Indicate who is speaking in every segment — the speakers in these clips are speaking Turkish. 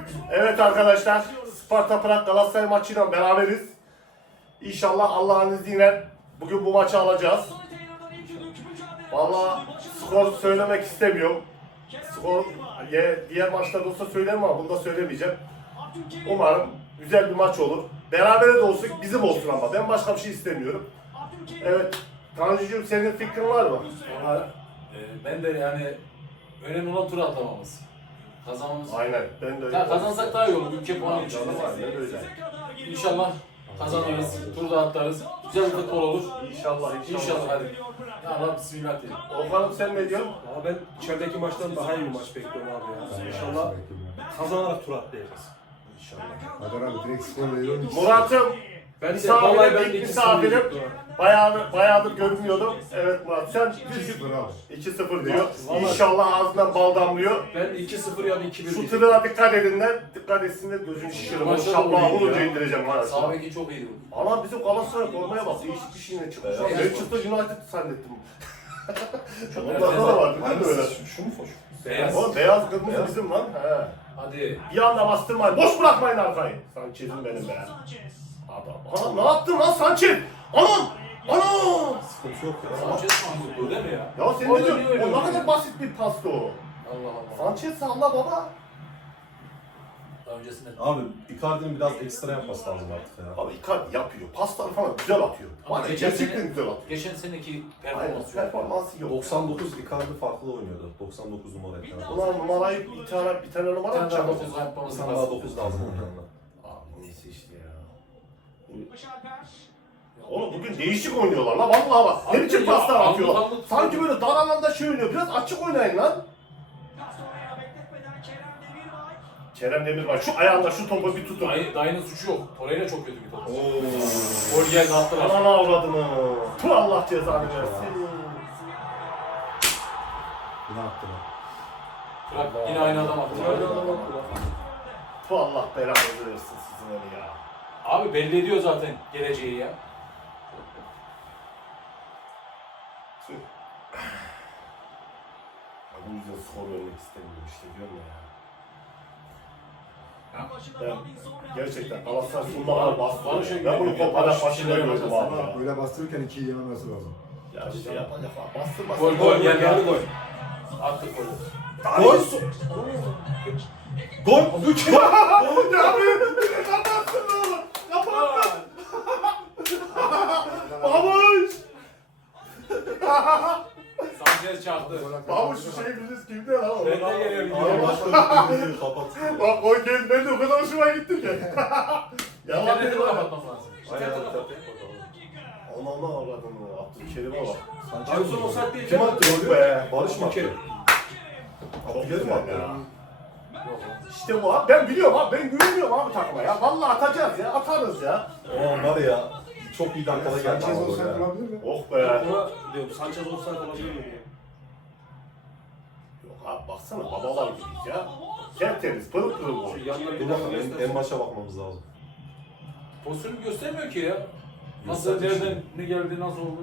Speaker 1: Evet arkadaşlar, Sparta Prag Galatasaray maçıyla beraberiz. İnşallah Allah'ın izniyle bugün bu maçı alacağız. Vallahi skor söylemek istemiyorum. Skor diğer maçlarda olsa söylerim ama bunda söylemeyeceğim. Umarım güzel bir maç olur. Berabere de olsun, bizim olsun ama ben başka bir şey istemiyorum. Evet, Tanju'cum senin fikrin var mı?
Speaker 2: Ben de yani önemli olan tur atlamamız. Kazanmamız.
Speaker 1: Aynen, ben de öyle.
Speaker 2: Kazansak daha iyi olur. Ülke puanı için.
Speaker 1: Öyle.
Speaker 2: İnşallah kazanırız. Tur da atlarız. Güzel bir futbol olur.
Speaker 1: İnşallah.
Speaker 2: İnşallah hadi. Ya Allah bismillah diyelim.
Speaker 1: Okan'ım sen ne diyorsun?
Speaker 3: Ama ben içerideki maçtan daha iyi bir maç bekliyorum abi ya. İnşallah kazanarak tur atlayacağız.
Speaker 4: İnşallah. Adana abi direkt skor veriyorum.
Speaker 1: Murat'ım,
Speaker 3: Ben de
Speaker 1: misafirim,
Speaker 3: vallahi ben
Speaker 1: ilk
Speaker 3: de
Speaker 1: misafirim. Bayağıdır görünmüyordum. Evet Murat, sen
Speaker 4: 2-0 abi.
Speaker 1: 2-0 diyor.
Speaker 3: Vallahi-
Speaker 1: İnşallah ağzından bal damlıyor.
Speaker 3: Ben 2-0 ya da 2-1
Speaker 1: Şu
Speaker 3: diyeceğim.
Speaker 1: tırına dikkat edinler. Dikkat etsinler, gözünü şişirin. O
Speaker 2: Maçta da
Speaker 1: şaplağı
Speaker 2: iyiydi
Speaker 1: vurunca
Speaker 2: ya.
Speaker 1: indireceğim var.
Speaker 2: Sağ beki çok iyiydi.
Speaker 1: Ama bizim Galatasaray formaya bak, değişik bir şeyle çıkmış.
Speaker 2: Evet.
Speaker 1: Manchester United zannettim.
Speaker 2: Evet.
Speaker 1: Onlarda da vardı değil mi öyle?
Speaker 4: Şu mu foş?
Speaker 2: Beyaz.
Speaker 1: O beyaz kırmızı bizim lan. He.
Speaker 2: Hadi.
Speaker 1: Bir anda bastırmayın, boş bırakmayın arkayı. Sanchez'im benim be. Adam. Anam ne yaptın lan Sanchez? Anam! Anam!
Speaker 4: Sıkıntı yok ya.
Speaker 2: Sanchez mantıklı değil mi ya?
Speaker 1: Ya sen
Speaker 2: O
Speaker 1: ne
Speaker 2: da
Speaker 1: diyorsun?
Speaker 2: niye öyle
Speaker 1: O ne
Speaker 2: oluyor?
Speaker 1: kadar basit bir pastı o.
Speaker 2: Allah Allah.
Speaker 1: Sanchez salla baba.
Speaker 2: Daha öncesinde.
Speaker 5: Abi Icardi'nin biraz ekstra yapması lazım artık ya.
Speaker 1: Abi Icardi yapıyor. Paslar falan güzel atıyor.
Speaker 2: Ama
Speaker 1: Var ya,
Speaker 2: geçen
Speaker 1: gerçekten
Speaker 2: sene-
Speaker 1: güzel atıyor.
Speaker 2: Geçen seneki
Speaker 1: Aynen,
Speaker 2: performansı yok.
Speaker 1: performansı yok.
Speaker 5: 99 Icardi farklı oynuyordu. 99 numara ekranı.
Speaker 1: Ulan numarayı bir tane numara
Speaker 2: Bir tane daha
Speaker 1: atacağım.
Speaker 2: 9 yapmamız
Speaker 5: Sana daha 9 lazım onun yanına.
Speaker 1: Abi neyse işte ya. Oğlum bugün değişik oynuyorlar lan vallahi bak. Ne
Speaker 2: Abi
Speaker 1: biçim
Speaker 2: ya,
Speaker 1: paslar atıyorlar.
Speaker 2: anlık-
Speaker 1: Sanki böyle dar alanda şey oynuyor. Biraz açık oynayın lan. Kerem Demirbay şu ayağında şu topu bir tutun.
Speaker 2: Dayının suçu yok. Torreira çok kötü bir top. Gol geldi attılar.
Speaker 1: Anana avradını. Tu Allah cezanı versin.
Speaker 4: Ne yaptı lan?
Speaker 2: Bırak yine aynı adam attı.
Speaker 1: Tu Allah belanızı versin sizin öyle ya.
Speaker 2: Abi belli ediyor zaten geleceği ya.
Speaker 1: Tüh. Ya bu yüzden skor vermek istemiyorum işte diyorum ya. Ben gerçekten Galatasaray sunmalar bastı. Ben bunu Kopar'a başında gördüm abi ya.
Speaker 4: Böyle bastırırken 2'yi yememesi lazım.
Speaker 1: Ya şey yapacak falan. Bastır
Speaker 2: Gol gol
Speaker 3: Geldi
Speaker 2: geldi.
Speaker 3: gol.
Speaker 2: Attık golü.
Speaker 5: Gol! Gol!
Speaker 1: Oğlum ya bir kapatsın oğlum. Kapatsın. Babuş.
Speaker 2: Sanchez çarptı.
Speaker 1: Babuş şu şey biliriz kimde lan o.
Speaker 2: Ben de geliyorum.
Speaker 5: Abi başta bir kapat.
Speaker 1: Bak o geldi ben de o kadar hoşuma gitti ki. Yalan
Speaker 2: İnterneti
Speaker 1: değil lan.
Speaker 2: kapatmam lazım.
Speaker 5: Aynen.
Speaker 2: İnterneti kapat.
Speaker 1: Ona avradını Abdülkerim'e bak.
Speaker 3: Samsun olsak değil.
Speaker 5: Kim attı golü?
Speaker 1: Be.
Speaker 5: Barış mı attı?
Speaker 1: Çok
Speaker 5: Abdülkerim
Speaker 1: güzel
Speaker 5: attı.
Speaker 1: ya. İşte bu abi. Ben biliyorum abi. Ben güveniyorum abi takıma ya. Vallahi atacağız ya. Atarız ya.
Speaker 5: Aman var ya. Çok iyi dakikada geldi
Speaker 4: Sanchez
Speaker 5: ama gol
Speaker 4: olsaydı
Speaker 5: ya.
Speaker 4: olabilir mi?
Speaker 1: Oh be.
Speaker 3: Buna diyorum Sanchez olsaydı olabilir mi diye.
Speaker 1: Yok abi baksana babalar gibiyiz ya. Tertemiz pırıl pırıl gol.
Speaker 3: Şu yanına bir
Speaker 5: Dur
Speaker 3: dakika
Speaker 5: bakalım en
Speaker 3: göstersin.
Speaker 5: başa bakmamız lazım.
Speaker 2: Pozisyonu göstermiyor ki ya. Nasıl
Speaker 5: Gösterdi
Speaker 2: nereden ne geldi nasıl oldu?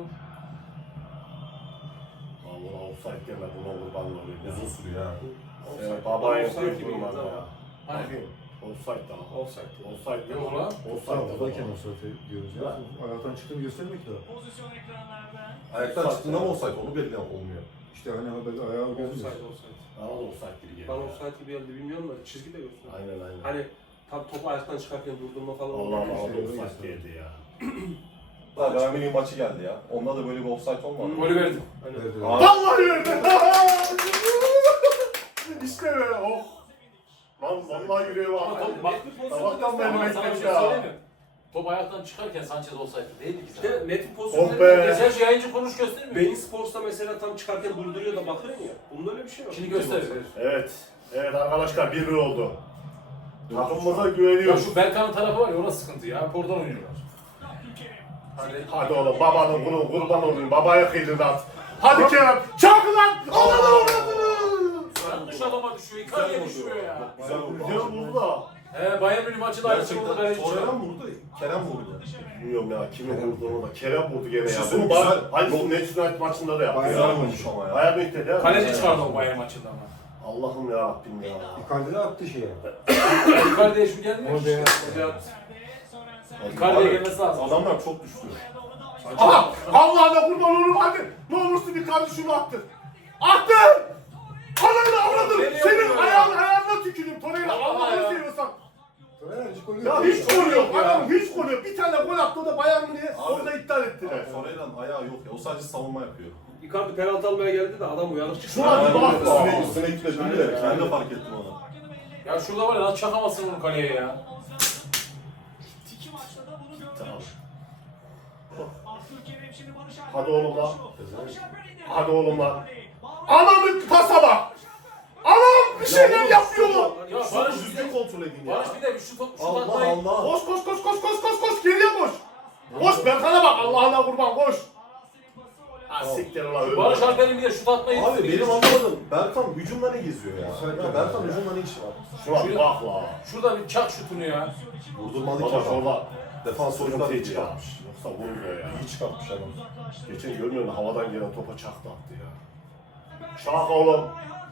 Speaker 1: Lan buna offside deme. Buna kurban olayım ya.
Speaker 5: Uzun sürüyor ha.
Speaker 1: Evet babaya
Speaker 3: Offside
Speaker 1: yapıyor
Speaker 3: gibi
Speaker 1: kurban
Speaker 3: geldi
Speaker 1: ya.
Speaker 2: Hani
Speaker 1: Bakayım. Offside daha.
Speaker 3: Offside.
Speaker 1: Offside
Speaker 2: Yok lan.
Speaker 1: Offside
Speaker 4: Oradayken o sırada diyoruz ya. Ayaktan çıktığını göstermek de.
Speaker 5: Ayaktan çıktığında mı olsaydı onu belli olmuyor.
Speaker 4: İşte hani ayağı gözüküyor.
Speaker 3: Offside, offside.
Speaker 1: Bana da offside gibi geliyor.
Speaker 3: Bana offside gibi geldi bilmiyorum da çizgi de gösteriyor.
Speaker 1: Aynen aynen.
Speaker 3: Hani tam topu ayaktan çıkarken durdurma falan
Speaker 1: Allah
Speaker 3: oluyor.
Speaker 1: Allah
Speaker 4: şey
Speaker 1: offside
Speaker 4: oluyor.
Speaker 1: geldi ya.
Speaker 5: Daha Real Madrid maçı geldi ya. Onda da böyle bir offside olmadı.
Speaker 2: golü verdim.
Speaker 3: Hani
Speaker 4: Verdi.
Speaker 5: Abi,
Speaker 1: Vallahi verdi. İşte böyle oh. Lan vallahi yüreğime
Speaker 2: Ama
Speaker 1: bak.
Speaker 2: top bak.
Speaker 1: Sabahtan beri
Speaker 2: Ama sana bir
Speaker 1: bekledim
Speaker 2: şey
Speaker 1: ya.
Speaker 2: söyleyeyim mi? Top ayaktan çıkarken Sanchez olsaydı değildi ki zaten.
Speaker 3: işte netin
Speaker 1: Oh
Speaker 3: pozisyonları
Speaker 1: be.
Speaker 2: Sen şu yayıncı konuş göstermiyor.
Speaker 3: Beyin Sports'ta mesela tam çıkarken durduruyor da bakırım ya. Bunda öyle bir şey yok.
Speaker 2: Şimdi gösterir.
Speaker 1: Evet. Evet arkadaşlar 1-1 oldu. Takımımıza
Speaker 2: Ya
Speaker 1: güveniyoruz.
Speaker 2: şu Berkan'ın tarafı var ya orası sıkıntı ya. Oradan oynuyorlar. Hadi.
Speaker 1: Hadi oğlum babanın bunu kurban olayım. Babaya kıydırdı at. Hadi Kerem. Çak lan. Ananı avradını.
Speaker 2: Yanlış adama düşüyor. Icardi'ye düşmüyor ya.
Speaker 5: Güzel vurdu.
Speaker 1: Güzel vurdu da.
Speaker 2: Bayern Münih maçı da aynısı vurdu.
Speaker 5: Gerçekten.
Speaker 2: Ben hiç
Speaker 5: Torreira mı vurdu? Kerem vurdu.
Speaker 1: Bilmiyorum ya kimin vurduğunu da. Kerem vurdu gene ya.
Speaker 5: Şu
Speaker 1: Bunu
Speaker 5: güzel.
Speaker 1: bari. Hayır bu Manchester United maçında da yaptı.
Speaker 4: Bayağı
Speaker 5: Güzel
Speaker 1: Ya.
Speaker 5: vurmuş ama ya.
Speaker 1: Bayağı büyük dedi ya.
Speaker 2: Kaleci çıkardı o Bayern maçında ama.
Speaker 1: Allah'ım ya Rabbim ya.
Speaker 4: Icardi de attı şeye.
Speaker 2: Icardi'ye şu gelmiyor
Speaker 4: Hocaya.
Speaker 2: işte. Icardi'ye gelmesi lazım.
Speaker 5: Adamlar çok düştü.
Speaker 1: Aha! Allah'ına kurban olurum hadi. Ne olursun bir kardeş şunu attır. Attır! Ananı avradım. Senin ayağına tükürüm. Torreira Allah'ını seviyorsan.
Speaker 4: Torreira hiç golü
Speaker 1: Ya
Speaker 4: yok.
Speaker 1: hiç gol yok. Adam hiç gol yok. Bir tane gol attı o da Bayern Münih'e. Orada iptal ettiler.
Speaker 5: Torreira'nın ayağı yok ya. O sadece savunma yapıyor.
Speaker 3: Icardi penaltı almaya geldi de adam uyanık çıktı.
Speaker 1: Şuna bir bak.
Speaker 5: Üstüne gitmedi bile. Ben de fark ettim onu.
Speaker 2: Ya şurada var ya lan çakamazsın onu kaleye ya.
Speaker 1: Hadi oğlum lan. Hadi oğlum lan. Ananın pasa bak. Anam bir şeyler yapıyor.
Speaker 2: Ya Barış
Speaker 5: Düzgün kontrol edin ya.
Speaker 2: Barış bir de şu top şu
Speaker 5: Allah
Speaker 2: atmayı.
Speaker 5: Allah.
Speaker 1: Koş koş koş koş koş koş koş geriye koş. Koş Berkan'a bak Allah'ına kurban koş. Ha siktir ulan öyle.
Speaker 2: Barış Alper'in bir de şut atmayı.
Speaker 5: Abi benim anlamadım. Berkan hücumda ne geziyor ya? Ya Berkan hücumda ne işi var?
Speaker 1: Şuna bak la.
Speaker 2: Şurada bir çak şutunu ya.
Speaker 5: Vurdurmadı ki
Speaker 1: Baba
Speaker 5: adam.
Speaker 1: şurada.
Speaker 5: Defans oyuncular iyi
Speaker 1: Sıkıntıydı ya.
Speaker 5: çıkartmış.
Speaker 1: Yoksa vurmuyor ya.
Speaker 5: İyi çıkartmış adam.
Speaker 1: Geçen görmüyor musun havadan gelen topa çaktı attı ya. Şak oğlum.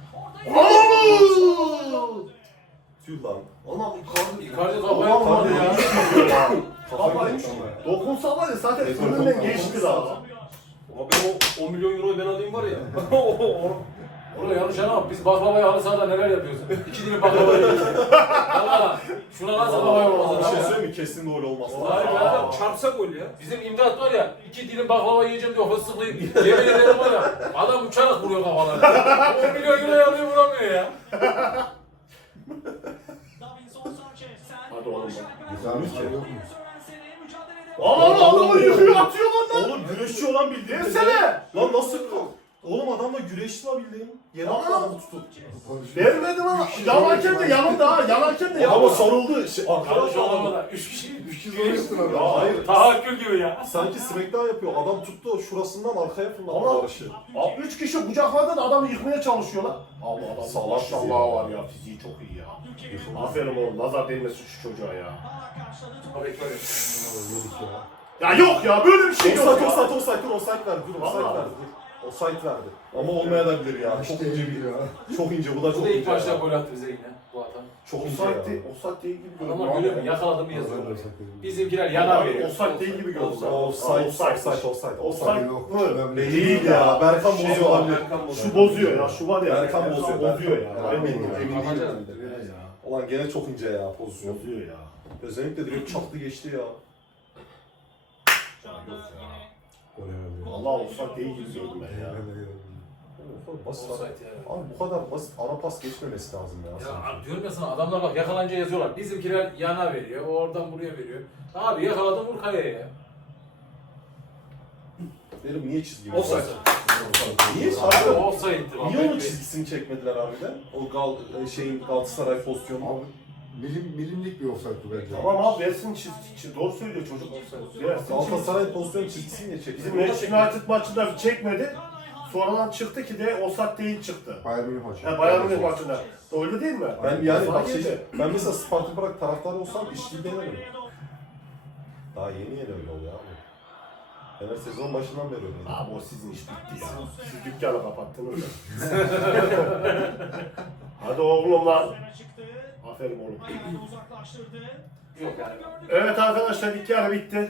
Speaker 1: Oğlum!
Speaker 5: Tüy lan. Ama Icardi...
Speaker 2: Icardi kafaya vurmadı ya.
Speaker 1: Kafayı dokunsa var ya zaten önünden geçti daha.
Speaker 3: Ama ben o 10 milyon euroyu ben alayım var ya.
Speaker 2: Orada yanlış anlama. Biz baklavayı halı sahada neler yapıyoruz? 2 dilim baklava yiyoruz. Valla şuna nasıl kafaya
Speaker 5: Bir
Speaker 2: vurmaz
Speaker 5: şey
Speaker 2: adam?
Speaker 5: söyleyeyim mi? Kesin gol olmaz.
Speaker 2: Hayır ya.
Speaker 3: Adam çarpsa gol ya.
Speaker 2: Bizim imdat var ya, 2 dilim baklava yiyeceğim diyor, fıstıklayıp yemin ederim var ya, adam uçarak vuruyor kafalarına. 10 milyon euro alıyor vuramıyor ya.
Speaker 1: Hadi oğlum bak.
Speaker 4: Güzel yok mu?
Speaker 1: Aa adamı yıkıyor atıyor lan.
Speaker 5: Oğlum güreşçi olan bildiğin.
Speaker 1: Versene.
Speaker 5: Lan nasıl? Oğlum adamla güreşçi var bildiğin. Yere atla adamı tutup.
Speaker 1: Vermedim ama yanarken de yanımda ha. Yanarken de
Speaker 5: Ama
Speaker 1: yanımda.
Speaker 5: sarıldı.
Speaker 2: Kardeş
Speaker 5: Arkadaş adam.
Speaker 2: olamada 3 kişi.
Speaker 4: 3 kez oynuyorsun adam.
Speaker 5: Ya hayır.
Speaker 2: Tahakkül gibi ya.
Speaker 5: Sanki Smackdown yapıyor. Adam tuttu şurasından arkaya fırlattı
Speaker 1: Ama
Speaker 5: Barış'ı.
Speaker 1: 3 kişi kucakladı da adamı yıkmaya çalışıyorlar. Allah adam
Speaker 5: Salak
Speaker 1: maşallah
Speaker 5: fiziği.
Speaker 1: var ya fiziği çok iyi ya. Aferin oğlum nazar değmesin şu çocuğa ya. Ya yok ya böyle bir şey yok
Speaker 5: Offside,
Speaker 1: ya.
Speaker 5: offside verdi. Dur, offside
Speaker 1: Vallahi.
Speaker 5: verdi. Dur. Offside verdi. Ama olmayabilir ya. Çok
Speaker 4: İşte
Speaker 5: ince bir.
Speaker 4: ya.
Speaker 5: Çok ince. Bu da
Speaker 2: Bu
Speaker 5: çok
Speaker 2: da
Speaker 5: ince.
Speaker 2: ilk başta
Speaker 5: ya.
Speaker 2: gol attı bize yine bu adam.
Speaker 5: Çok ince
Speaker 1: Offside
Speaker 5: ya.
Speaker 1: değil, offside değil gibi görünüyor.
Speaker 2: Adamlar görüyor mu? Yakaladı mı yazıyorlar. Bizimkiler
Speaker 1: Abi,
Speaker 2: yana veriyor.
Speaker 1: offside değil gibi görünüyor.
Speaker 5: Offside.
Speaker 1: Offside
Speaker 4: Yok.
Speaker 1: mı?
Speaker 5: Değil ya. Berkan
Speaker 1: Şey
Speaker 5: bozuyor
Speaker 1: var,
Speaker 5: olabilir.
Speaker 1: Şu bozuyor ya, şu var ya.
Speaker 5: Berkan bozuyor.
Speaker 1: Bozuyor ya.
Speaker 5: Eminim.
Speaker 2: Kapatacağız.
Speaker 5: Ulan gene çok ince ya pozisyon.
Speaker 1: Bozuyor ya.
Speaker 5: Özellikle direkt çaktı geçti ya.
Speaker 1: Yok ya. Vallahi offside değil gibi gördüm ben ya.
Speaker 5: Basit.
Speaker 2: Offside ya.
Speaker 5: Abi bu kadar basit ara pas geçmemesi lazım ya.
Speaker 2: Ya abi diyorum ya sana adamlar bak yakalanınca yazıyorlar. Bizimkiler yana veriyor, o oradan buraya veriyor. Abi yakaladın vur kaleye ya.
Speaker 5: Benim niye çizgi?
Speaker 3: Offside.
Speaker 5: Niye?
Speaker 2: Abi
Speaker 5: Abi,
Speaker 2: offside'di bak.
Speaker 5: niye onun çizgisini çekmediler harbiden? O Galatasaray pozisyonu.
Speaker 4: Abi milimlik bir offside bu bence.
Speaker 1: Tamam abi versin doğru söylüyor çocuk. Versin
Speaker 5: Galatasaray pozisyon çizgisini niye çekti?
Speaker 1: Bizim Manchester United maçında çekmedi. Sonradan çıktı ki de offside değil çıktı.
Speaker 4: Bayern Münih maçı.
Speaker 1: Ha Bayern Münih maçında. Öyle değil mi?
Speaker 5: Ben yani
Speaker 1: Sana
Speaker 5: bak
Speaker 1: geldi.
Speaker 5: ben mesela Sparta Prag taraftarı olsam işçiliği denerim. Daha yeni öyle oluyor abi. Fener sezon başından beri öyleydi.
Speaker 1: Abi o sizin iş bitti ya. Siz dükkanı kapattınız ya. Hadi oğlum lan. Aferin oğlum.
Speaker 2: Yok yani.
Speaker 1: Evet arkadaşlar ilk yarı bitti.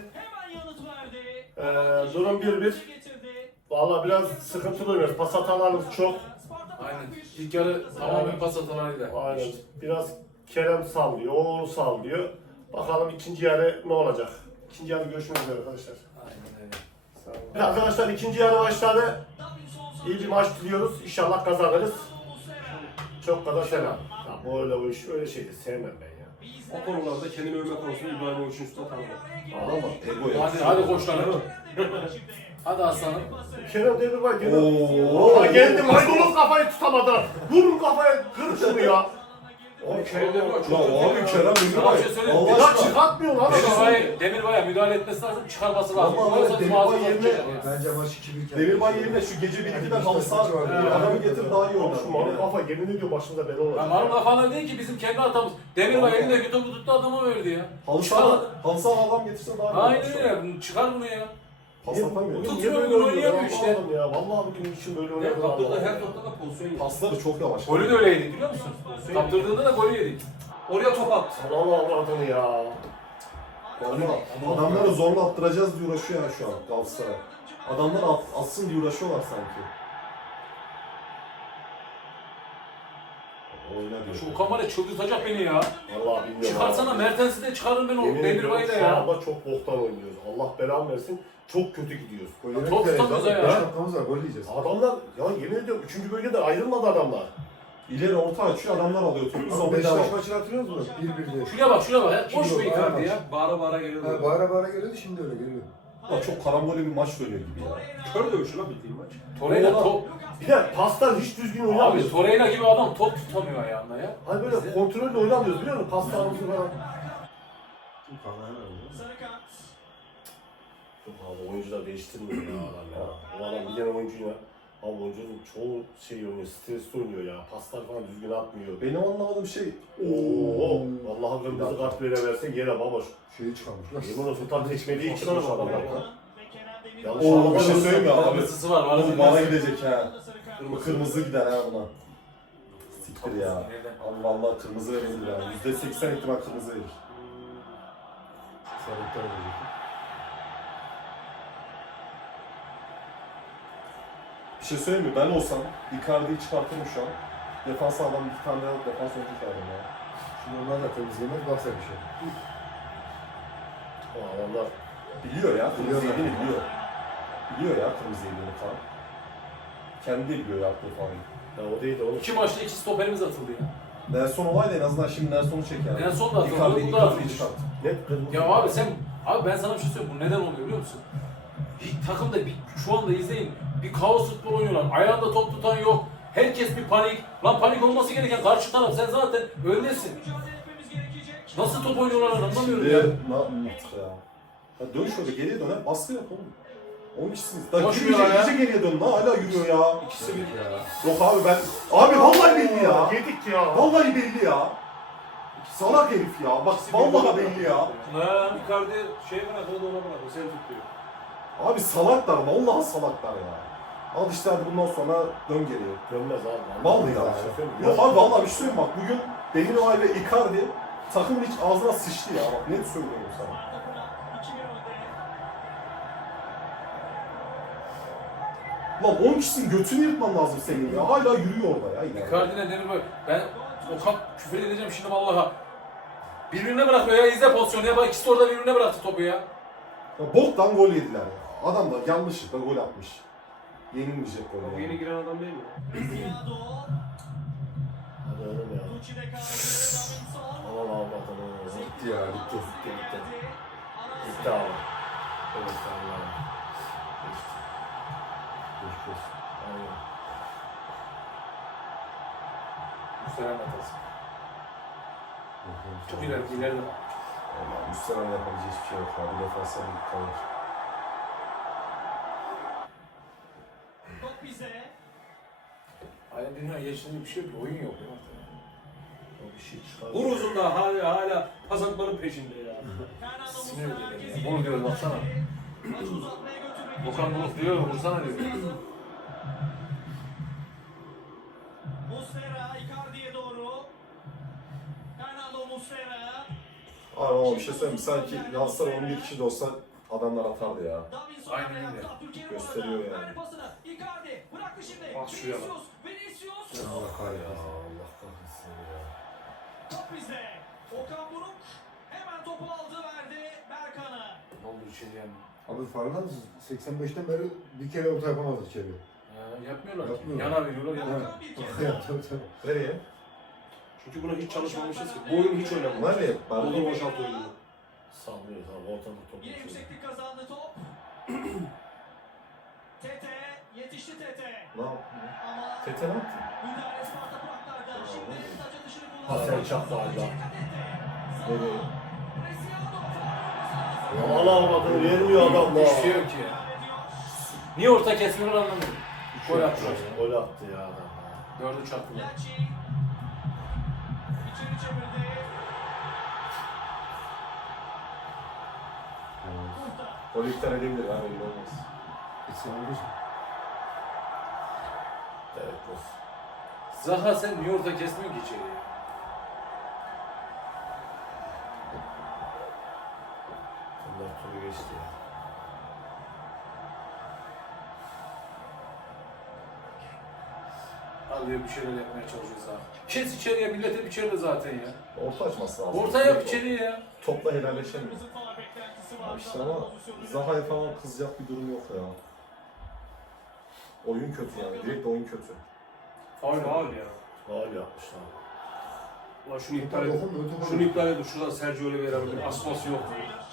Speaker 1: Durum 1-1. Vallahi biraz sıkıntılı oynuyoruz. Pas hatalarımız çok.
Speaker 2: Aynen. İlk yarı tamamen pas hatalarıyla.
Speaker 1: Aynen. Biraz Kerem sallıyor, Oğuz sallıyor. Bakalım ikinci yarı ne olacak? İkinci yarı görüşmek üzere arkadaşlar.
Speaker 2: Aynen öyle.
Speaker 1: Evet arkadaşlar ikinci yarı başladı. İyi bir maç diliyoruz. İnşallah kazanırız. Çok kadar selam. Ya böyle o iş öyle şeydi sevmem ben ya.
Speaker 3: O konularda kendini övme konusunda İbrahimovic'in üstüne tanıdım.
Speaker 5: Ama ego
Speaker 2: Hadi hadi koçlarım. Hadi aslanım.
Speaker 1: Kerem Demirbay geldi.
Speaker 5: Oo.
Speaker 1: Aa, geldi maydanoz kafayı tutamadı. Vurun kafaya kır şunu ya.
Speaker 3: O Kerem Demirbay çok
Speaker 5: Ya abi Kerem
Speaker 2: Sana bir şey söyleyeyim.
Speaker 5: Allah
Speaker 1: Ya
Speaker 5: aşkına.
Speaker 1: çıkartmıyor lan.
Speaker 2: Demirbay'a müdahale etmesi lazım, çıkarması lazım.
Speaker 5: Ama
Speaker 2: Yoksa
Speaker 5: Demirbay
Speaker 2: ağzına
Speaker 5: yerine-
Speaker 2: sıçacak ya.
Speaker 4: Bence maç 2-1.
Speaker 5: Demirbay yerine şu gece 1-2'den halı saha adamı getir daha iyi oynar.
Speaker 1: Şu marul kafa yemin ediyor başımıza bela
Speaker 2: Ya
Speaker 1: olacak.
Speaker 2: Marmara falan değil ki bizim kendi hatamız. Demirbay elindeki topu tuttu adama verdi ya.
Speaker 5: Halı saha adam getirse daha iyi oynar.
Speaker 2: Aynen öyle. Çıkar bunu ya.
Speaker 5: Pas
Speaker 1: Niye-
Speaker 5: atamıyor.
Speaker 1: bugün
Speaker 2: Tutuyor,
Speaker 1: niye böyle
Speaker 2: oynuyor
Speaker 1: oynuyor
Speaker 2: işte.
Speaker 1: işte. Ya vallahi bugün için böyle
Speaker 3: Ne
Speaker 1: oynadı.
Speaker 3: kaptırdı her topta da pozisyon yok.
Speaker 5: Pasları çok yavaş.
Speaker 2: Golü de öyle yedik biliyor musun? Kaptırdığında da golü yedik.
Speaker 3: Oraya top at.
Speaker 1: Allah Allah'ını ya.
Speaker 5: Adamları zorla attıracağız diye uğraşıyor ya şu an Galatasaray. Adamlar atsın diye uğraşıyorlar sanki. Oyna diyor.
Speaker 2: Şu Okan var ya çıldırtacak beni ya.
Speaker 1: Vallahi bilmiyorum.
Speaker 2: Çıkarsana Mertens'i de çıkarın beni o
Speaker 1: Yemin ediyorum
Speaker 2: Demirbay'ı da
Speaker 1: şu
Speaker 2: ya.
Speaker 1: anda çok boktan oynuyoruz. Allah belamı versin. Çok kötü gidiyoruz.
Speaker 4: Gol yemek
Speaker 2: Top
Speaker 4: üzereyiz
Speaker 2: tutamıyoruz
Speaker 4: abi.
Speaker 2: ya.
Speaker 4: 5 dakikamız var, gol yiyeceğiz.
Speaker 1: Adamlar ya yemin ediyorum 3. bölgede ayrılmadı adamlar.
Speaker 5: İleri orta açıyor, adamlar alıyor topu. Biz
Speaker 4: Ama
Speaker 5: o bedava.
Speaker 4: Beşiktaş maçını hatırlıyor musunuz? 1-1
Speaker 2: Şuraya bak şuraya bak. Boş
Speaker 4: Şimdi
Speaker 2: bir
Speaker 4: yok,
Speaker 2: Icardi
Speaker 4: aynen.
Speaker 2: ya.
Speaker 3: Bağıra bağıra geliyor.
Speaker 4: Ha, bağıra bağıra geliyordu, şimdi öyle geliyor.
Speaker 5: Ya çok karambole bir maç dönüyor gibi ya.
Speaker 3: Kör dövüşü lan bildiğin maç.
Speaker 2: Torreira
Speaker 1: Oğlan-
Speaker 2: top.
Speaker 1: Bir de paslar hiç düzgün
Speaker 2: Abi
Speaker 1: oynamıyoruz.
Speaker 2: Torreira gibi adam top tutamıyor ayağında ya.
Speaker 1: Hani böyle kontrollü oynamıyoruz biliyor musun? Paslarımızı falan.
Speaker 4: Kanka hemen oldu.
Speaker 1: Yok abi oyuncular değiştirmiyor ya adam ya. O adam bir tane oyuncu ya. Abi oyuncunun çoğu şey oynuyor, stresli oynuyor ya. Paslar falan düzgün atmıyor.
Speaker 5: Benim anlamadığım şey...
Speaker 1: Oo, vallahi kırmızı kart veremezse yere baba.
Speaker 4: Şeyi çıkarmışlar.
Speaker 1: Yemin olsun tam tekmeliği
Speaker 3: Baksana
Speaker 1: çıkmış
Speaker 3: baba
Speaker 1: adamlar.
Speaker 3: ya.
Speaker 1: Yanlış
Speaker 5: Oo, bir
Speaker 1: anlamadım.
Speaker 5: şey söyleyeyim mi abi?
Speaker 2: Kırmızısı var. Var
Speaker 5: Oğlum bana gidecek ha. Kırmızı gider ha buna. Siktir ya.
Speaker 2: Nereden?
Speaker 5: Allah Allah kırmızı verir ya. %80 ihtimal kırmızı verir.
Speaker 4: Sarıklar olacak.
Speaker 5: Bir şey söyleyeyim mi? Ben olsam Icardi'yi çıkartırım şu an. Defans adam iki tane daha defans oyuncu çağırırım ya.
Speaker 4: Şimdi onlar da temizlemez, baksa bir şey.
Speaker 1: O adamlar
Speaker 5: Biliyor ya kırmızı
Speaker 4: Biliyor
Speaker 5: yediğini
Speaker 4: yani.
Speaker 5: biliyor. Biliyor ya kırmızı yediğini falan. Kendi de biliyor yaptığı falan.
Speaker 1: ya o değil de oğlum.
Speaker 2: 2 maçta 2 stoperimiz atıldı ya.
Speaker 5: Nelson olaydı en azından şimdi Nelson'u çek yani.
Speaker 2: Nelson da atıldı,
Speaker 5: Icardi'yi
Speaker 2: bu da
Speaker 5: Icardi'yi
Speaker 2: atıldı.
Speaker 5: çıkart.
Speaker 1: Net kırmızı.
Speaker 2: Ya abi sen, abi ben sana bir şey söyleyeyim. Bu neden oluyor biliyor musun? Hiç takımda şu anda izleyin. Bir kaos futbol oynuyorlar. Ayağında top tutan yok. Herkes bir panik. Lan panik olması gereken karşı taraf. Sen zaten öndesin. Nasıl top oynuyorlar anlamıyorum ya.
Speaker 5: Ya dön şöyle geriye dön ha baskı yap oğlum. 10 kişisiniz. Daha
Speaker 2: Koşmuyor
Speaker 5: iyice,
Speaker 2: ya.
Speaker 5: iyice geriye dön lan hala yürüyor ya.
Speaker 2: İkisi bir.
Speaker 4: Ya.
Speaker 5: Yok abi ben... Abi vallahi belli ya.
Speaker 1: Yedik ya.
Speaker 5: Vallahi belli ya. Salak herif ya. Bak vallahi belli ya.
Speaker 3: Ha, Icardi şey bırak, o da ona bırak. O seni tutuyor.
Speaker 5: Abi salaklar vallahi salaklar ya. Al işte hadi bundan sonra dön geriye.
Speaker 1: Dönmez abi.
Speaker 5: Vallahi ya. Yok abi vallahi bir şey söyleyeyim bak bugün Demirbay ve Icardi takımın hiç ağzına sıçtı ya. Bak net söylüyorum sana. Lan 10 kişinin götünü yırtman lazım senin ya. Hala yürüyor orada ya. yine.
Speaker 2: Icardi'ne denir böyle. Ben Okan küfür edeceğim şimdi vallahi. Birbirine bırakıyor ya. İzle pozisyonu ya. Bak ikisi de orada birbirine bıraktı topu ya.
Speaker 5: Ya boktan gol yediler ya. Adam da yanlışlıkla gol atmış. Yenilmeyecek gol.
Speaker 3: O
Speaker 5: yani.
Speaker 3: yeni giren adam değil mi?
Speaker 1: Hadi oğlum ya. Aman Allah tamam.
Speaker 4: Gitti ya, gitti.
Speaker 1: Gitti abi. Evet tamam.
Speaker 4: Geçmiş olsun.
Speaker 1: Aynen.
Speaker 2: Müslüman hatası. Çok
Speaker 4: Yok,
Speaker 2: ileride bak.
Speaker 5: Vallahi Müslüman yapabileceği hiçbir şey yok. Abi defansa bir kalır.
Speaker 2: Aynen dünya geçtiğinde bir şey yok. Oyun yok ya.
Speaker 1: O bir şey çıkar.
Speaker 3: Vuruz'un da hala pas atmanın peşinde ya.
Speaker 2: Sinir ediyor ya. Vur diyor baksana. Okan Buruk diyor vursana diyor.
Speaker 6: Muslera Icardi'ye doğru. Fernando Muslera.
Speaker 5: Abi ama bir şey söyleyeyim mi? Sanki Galatasaray 11 kişi de olsa adamlar atardı ya.
Speaker 6: Davinson
Speaker 2: Aynen öyle.
Speaker 6: ayakta. Abdülkerim
Speaker 5: Gösteriyor
Speaker 6: orada.
Speaker 5: yani.
Speaker 6: Verdi pasını. Icardi bıraktı şimdi.
Speaker 2: Bak şuraya bak.
Speaker 6: Vinicius.
Speaker 4: Allah
Speaker 1: Ya
Speaker 4: kahretsin.
Speaker 1: Allah kahretsin ya.
Speaker 6: Top bizde. Okan Buruk hemen topu aldı verdi Berkan'a.
Speaker 2: Ne oldu bir şey diyemem.
Speaker 4: Abi farkında mısınız? 85'ten beri bir kere orta yapamazdık içeri.
Speaker 2: Yapmıyorlar.
Speaker 4: Yapmıyorlar.
Speaker 2: Yana veriyorlar yana.
Speaker 6: Okan bir kez.
Speaker 4: Ya, tabii, tabii.
Speaker 5: Nereye?
Speaker 3: Çünkü buna hiç çalışmamışız ki. Bu oyunu hiç oynamamışız.
Speaker 5: Nereye?
Speaker 3: Olur boşalt oyunu.
Speaker 1: Sallıyoruz abi ortada topu.
Speaker 6: Yine yükseklik kazandı top. Tete yetişti Tete.
Speaker 5: Ne yaptın?
Speaker 6: Ama
Speaker 5: Tete ne yaptın?
Speaker 6: müdahale Sparta Prag'larda. Şimdi taca dışını
Speaker 1: Ha
Speaker 6: kullandı.
Speaker 1: sen çak galiba.
Speaker 5: Nereye?
Speaker 1: Ya Allah avradını vermiyor adam da.
Speaker 2: Hiçbir şey yok ki ya. Niye orta kesmiyorlar anlamadım. Gol attılar.
Speaker 1: Gol attı ya adam.
Speaker 2: Dördü çarptılar.
Speaker 6: İçeri çevirdi. Kurta.
Speaker 5: Golü iptal edebilir ha, öyle olmaz.
Speaker 4: Geçen oldu.
Speaker 1: Evet boss.
Speaker 2: Zaha sen New York'ta kesmiyorsun ki içeriye.
Speaker 1: Bunlar turu geçti ya.
Speaker 2: Alıyor bir şeyler yapmaya çalışıyor Zaha. Kes içeriye, millete biçer de zaten ya.
Speaker 5: Orta açması lazım.
Speaker 2: Orta yap içeriye ya.
Speaker 5: Topla helalleşemiyor.
Speaker 6: Kırmızı faul beklentisi var.
Speaker 5: İşte ama Zaha'ya falan kızacak bir durum yok ya. Oyun kötü yani. Direkt oyun kötü.
Speaker 3: Faul ya.
Speaker 1: Faul yapmışlar.
Speaker 3: Ulan şunu iptal
Speaker 4: Topa
Speaker 3: et.
Speaker 4: dokunmuyor, topa
Speaker 3: Şunu iptal edin. Şuradan Sergio Oliveira bir asması yok.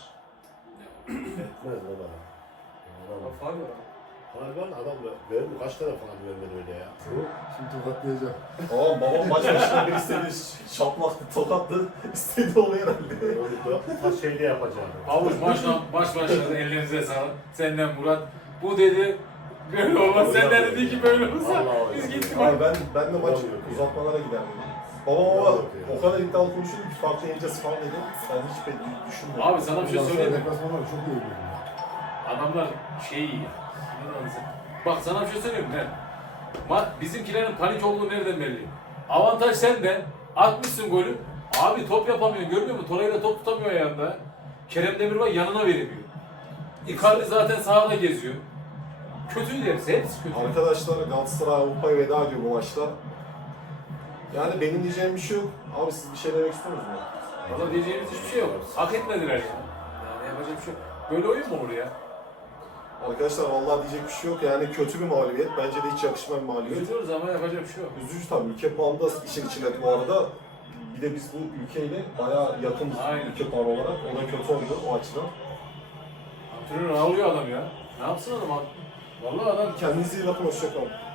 Speaker 1: Etmez baba. Adam.
Speaker 3: Faul var.
Speaker 1: Faul var adam vermiyor. Kaç tane faul vermedi öyle ya.
Speaker 4: Şimdi tokatlayacak.
Speaker 5: Aa babam maç başında bir istedi şaplaktı, tokattı. İstedi onu herhalde.
Speaker 1: Onu da ta şeyde yapacağım.
Speaker 2: Avuç baş başladı, ellerinize sağlık. Senden Murat. Bu dedi, böyle olmaz. Senden dedi ki böyle olsa.
Speaker 1: Vallahi
Speaker 2: Biz
Speaker 1: öyle.
Speaker 2: gittik.
Speaker 5: Abi ben de maç
Speaker 1: Yok ya.
Speaker 5: uzatmalara giderdim. Babam ama o kadar iddialı konuşuyordu ki farklı yeneceğiz falan dedi. Ben hiç düşünmedim.
Speaker 2: Abi sana bir şey söyleyeyim mi?
Speaker 4: Deplasmanlar çok iyi oynuyor.
Speaker 2: Adamlar şey iyi ya. Bak sana bir şey söyleyeyim mi? Bizimkilerin panik olduğu nereden belli? Avantaj sende. Atmışsın golü. Abi top yapamıyor. Görmüyor musun? Torreira top tutamıyor ayağında. Kerem Demirbay yanına veremiyor. Icardi zaten sahada geziyor. Kötüydü hepsi kötü.
Speaker 5: Arkadaşlar Galatasaray Avrupa'ya veda ediyor bu maçta. Yani benim diyeceğim bir şey yok. Abi siz bir şey demek istiyorsunuz mu?
Speaker 2: Valla diyeceğimiz hiçbir şey yok. Hak etmediler yani. Yani yapacak bir şey yok. Böyle oyun mu olur ya?
Speaker 5: Arkadaşlar vallahi diyecek bir şey yok. Yani kötü bir mağlubiyet. Bence de hiç yakışmayan bir mağlubiyet.
Speaker 2: Üzülüyoruz ama yapacak bir şey yok.
Speaker 5: Üzücü tabii. Ülke puanı da işin içinde bu arada. Bir de biz bu ülkeyle bayağı yakın
Speaker 2: Aynen.
Speaker 5: ülke puanı olarak. O da kötü oldu o açıdan.
Speaker 2: Antrenör ağlıyor adam ya. Ne yapsın adam? Vallahi adam
Speaker 5: Kendinize iyi bakın. Hoşçakalın.